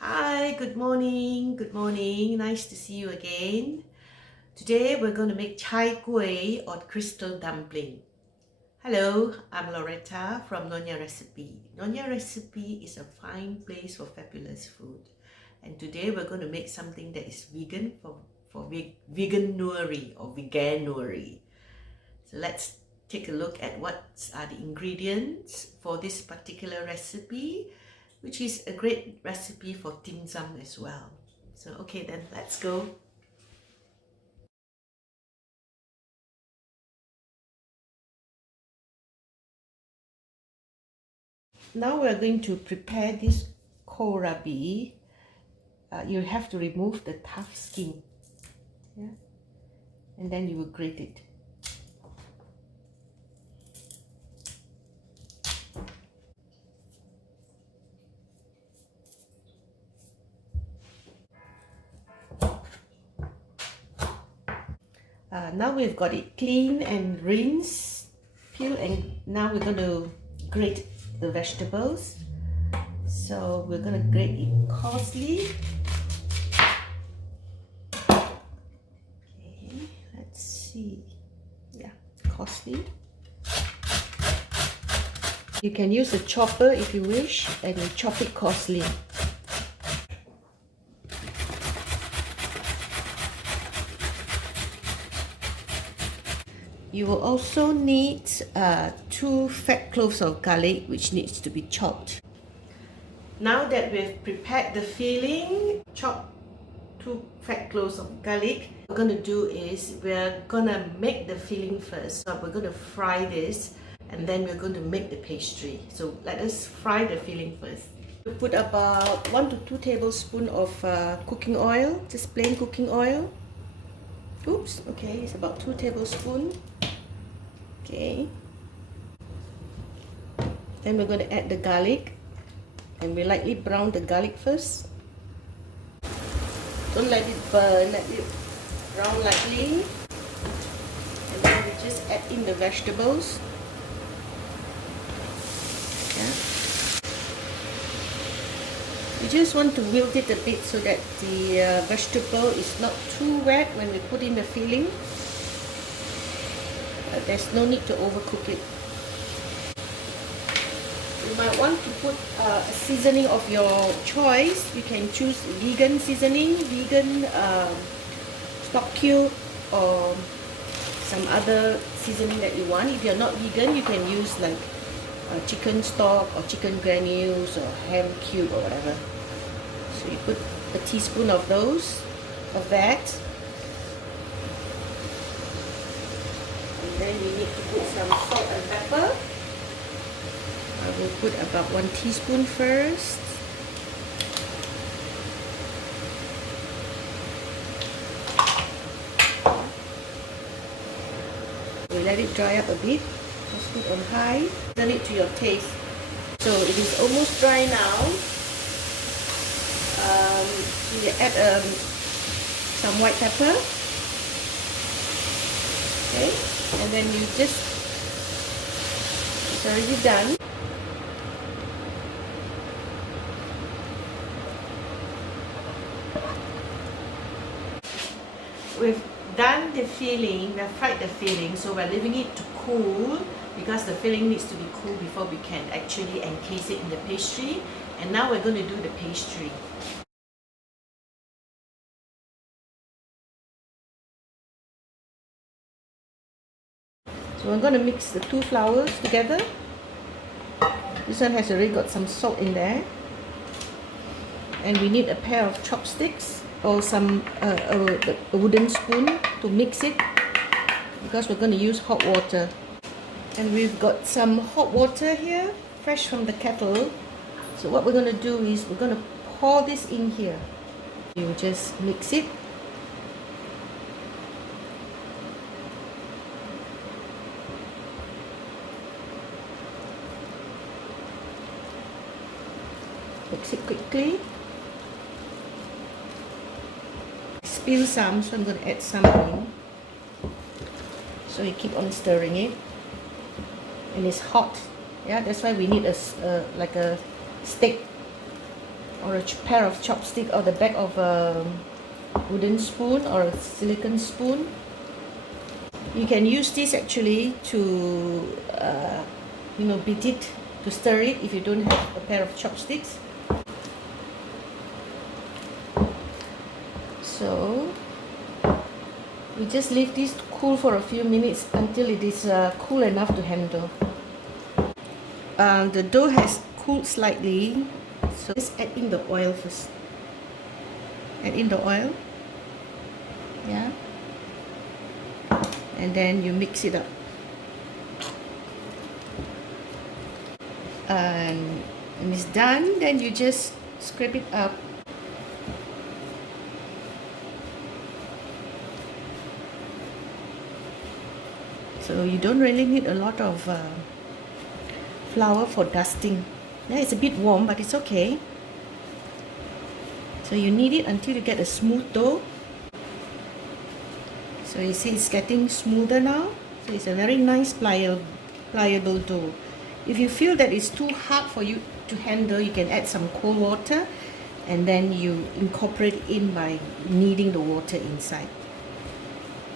Hi, good morning. Good morning. Nice to see you again. Today we're going to make Chai Kuih or crystal dumpling. Hello, I'm Loretta from Nyonya Recipe. Nyonya Recipe is a fine place for fabulous food. And today we're going to make something that is vegan for veganuary or veganuary. So let's take a look at what are the ingredients for this particular recipe, which is a great recipe for dim sum as well. So okay then, let's go. Now we're going to prepare this kohlrabi. You have to remove the tough skin, yeah, and then you will grate it. Now we've got it clean and rinsed, peel, and now we're going to grate the vegetables. So we're going to grate it coarsely. Okay, let's see. Yeah, coarsely. You can use a chopper if you wish, and you chop it coarsely. You will also need 2 fat cloves of garlic, which needs to be chopped. Now that we've prepared the filling, chop 2 fat cloves of garlic. What we're going to do is we're going to make the filling first. So we're going to fry this and then we're going to make the pastry. So let us fry the filling first. We put about 1 to 2 tablespoons of cooking oil, just plain cooking oil. Oops, okay, it's about 2 tablespoons. Okay. Then we're going to add the garlic and we lightly brown the garlic first. Don't let it burn, let it brown lightly. And then we just add in the vegetables. Yeah. We just want to wilt it a bit so that the vegetable is not too wet when we put in the filling. There's no need to overcook it. You might want to put a seasoning of your choice. You can choose vegan seasoning, vegan stock cube, or some other seasoning that you want. If you're not vegan, you can use like chicken stock or chicken granules or ham cube or whatever. So you put a teaspoon of that. And then you need to put some salt and pepper. I will put about 1 teaspoon first. We let it dry up a bit. Just put on high. Turn it to your taste. So it is almost dry now. You add some white pepper. Okay, and then you just, it's already done. We've done the filling, we've fried the filling, so we're leaving it to cool because the filling needs to be cool before we can actually encase it in the pastry. And now we're going to do the pastry. So we're going to mix the 2 flours together. This one has already got some salt in there. And we need a pair of chopsticks or some a wooden spoon to mix it, because we're going to use hot water. And we've got some hot water here, fresh from the kettle. So what we're going to do is we're going to pour this in here. You just mix it. Mix it quickly. Spill some, so I'm going to add some in. So you keep on stirring it. And it's hot. Yeah, that's why we need like a stick or a pair of chopsticks or the back of a wooden spoon or a silicone spoon. You can use this actually to beat it, to stir it if you don't have a pair of chopsticks. So we just leave this to cool for a few minutes until it is cool enough to handle. The dough has cooled slightly, so just add in the oil first. Add in the oil, yeah, and then you mix it up. And when it's done, then you just scrape it up. So you don't really need a lot of flour for dusting. Yeah, it's a bit warm, but it's okay. So you knead it until you get a smooth dough. So you see it's getting smoother now. So it's a very nice pliable dough. If you feel that it's too hard for you to handle, you can add some cold water and then you incorporate it in by kneading the water inside.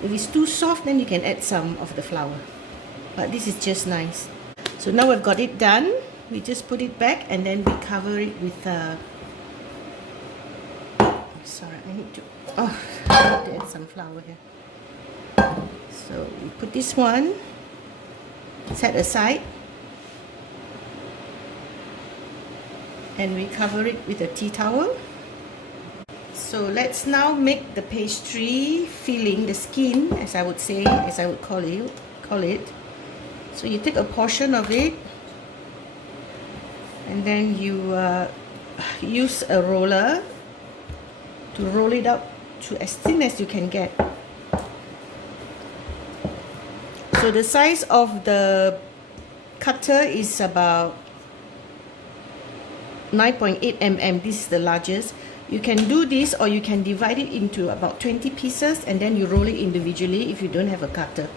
If it's too soft, then you can add some of the flour. But this is just nice. So now we've got it done. We just put it back and then we cover it with sorry, I need to add some flour here. So we put this one set aside and we cover it with a tea towel. So let's now make the pastry filling, the skin, as I would call it. So you take a portion of it and then you use a roller to roll it up to as thin as you can get. So the size of the cutter is about 9.8 mm. This is the largest. You can do this, or you can divide it into about 20 pieces and then you roll it individually if you don't have a cutter.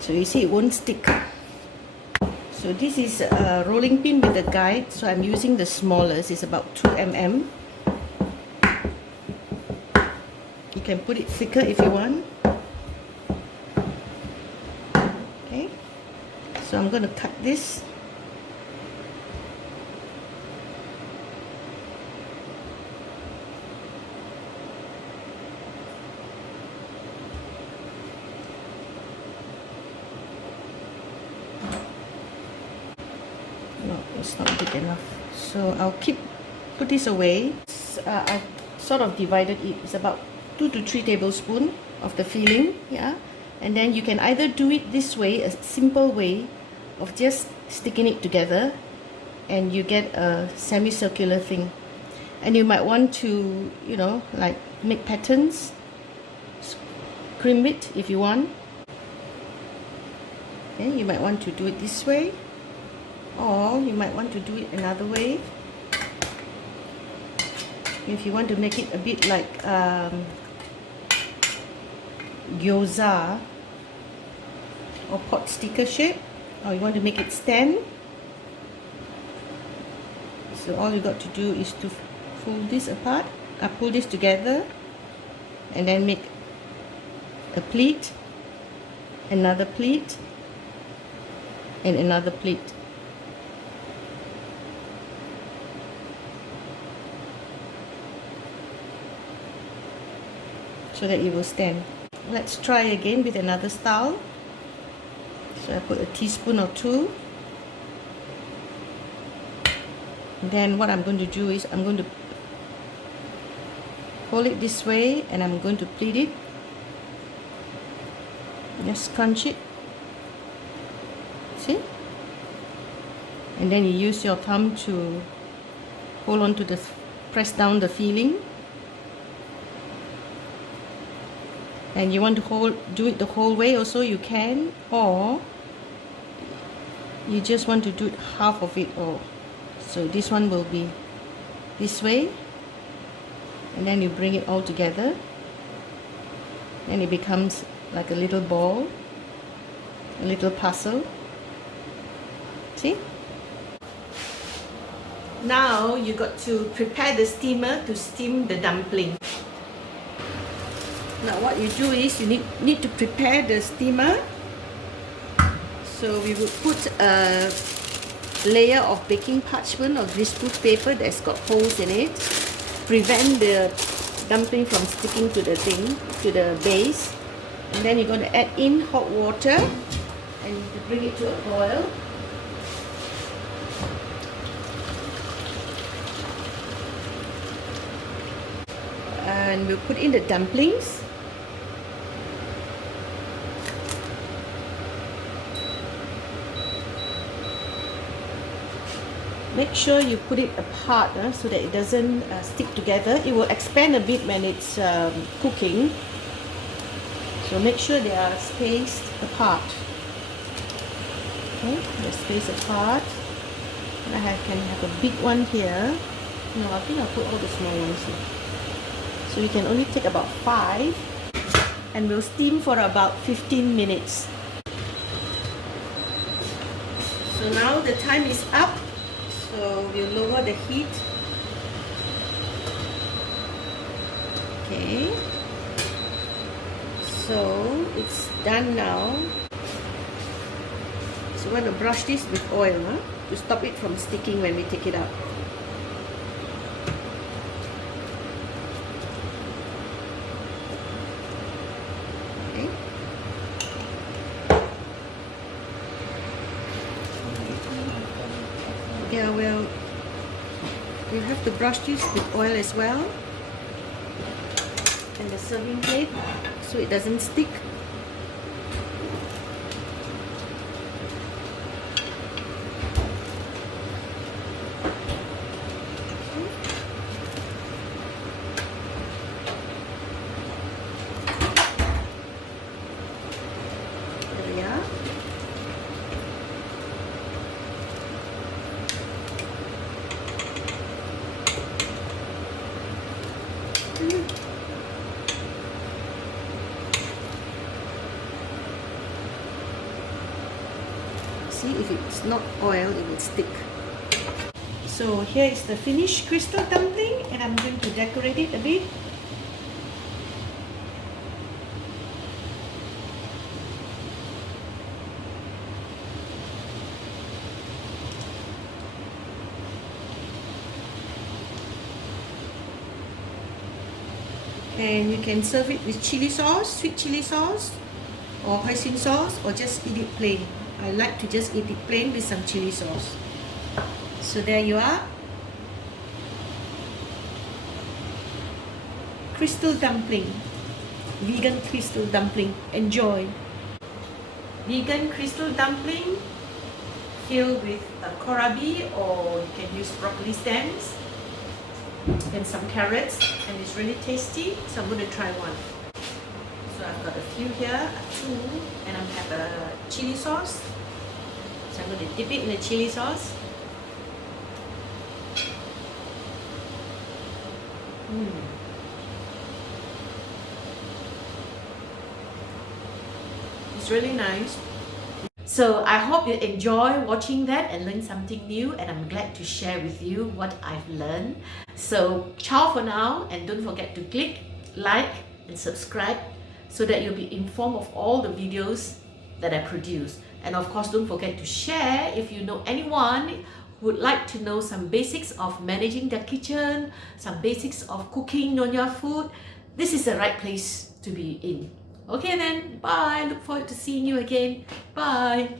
So you see it won't stick. So this is a rolling pin with a guide, so I'm using the smallest. It's about 2 mm. You can put it thicker if you want. Okay, so I'm going to cut this. No, it's not big enough, so I'll put this away. I've sort of divided it. It's about 2 to 3 tablespoons of the filling, yeah. And then you can either do it this way, a simple way of just sticking it together and you get a semicircular thing. And you might want to, like make patterns, scrimp it if you want. Okay, you might want to do it this way, or you might want to do it another way. If you want to make it a bit like gyoza or pot sticker shape, or you want to make it stand, so all you got to do is to fold this apart, pull this together, and then make a pleat, another pleat, and another pleat. So that it will stand. Let's try again with another style. So I put a teaspoon or 2. And then what I'm going to do is I'm going to hold it this way and I'm going to pleat it. Just crunch it. See? And then you use your thumb to hold on to press down the filling. And you want to do it the whole way also, you can, or you just want to do half of it. Or so this one will be this way, and then you bring it all together and it becomes like a little ball, a little puzzle. See? Now you got to prepare the steamer to steam the dumpling. Now what you do is you need to prepare the steamer. So we will put a layer of baking parchment or greaseproof paper that's got holes in it. Prevent the dumpling from sticking to the thing, to the base. And then you're going to add in hot water and bring it to a boil. And we'll put in the dumplings. Make sure you put it apart so that it doesn't stick together. It will expand a bit when it's cooking. So make sure they are spaced apart. Okay, they're spaced apart. I can have a big one here. No, I think I'll put all the small ones here. So you can only take about 5. And we'll steam for about 15 minutes. So now the time is up. So we'll lower the heat. Okay. So it's done now. So we're going to brush this with oil to stop it from sticking when we take it out. Okay. Yeah, well, you have to brush this with oil as well, and the serving plate so it doesn't stick. There we are. See, if it's not oil, it will stick. So here is the finished crystal dumpling, and I'm going to decorate it a bit. And you can serve it with chili sauce, sweet chili sauce, or hoisin sauce, or just eat it plain. I like to just eat it plain with some chili sauce. So there you are. Crystal dumpling. Vegan crystal dumpling. Enjoy. Vegan crystal dumpling filled with kohlrabi, or you can use broccoli stems and some carrots, and it's really tasty. So I'm going to try one. So I've got a few here, 2, and I have a chili sauce. So I'm going to dip it in the chili sauce. It's really nice. So I hope you enjoy watching that and learn something new, and I'm glad to share with you what I've learned. So ciao for now, and don't forget to click like and subscribe so that you'll be informed of all the videos that I produce. And of course, don't forget to share if you know anyone who would like to know some basics of managing their kitchen, some basics of cooking Nyonya food. This is the right place to be in. Okay then, bye. Look forward to seeing you again. Bye.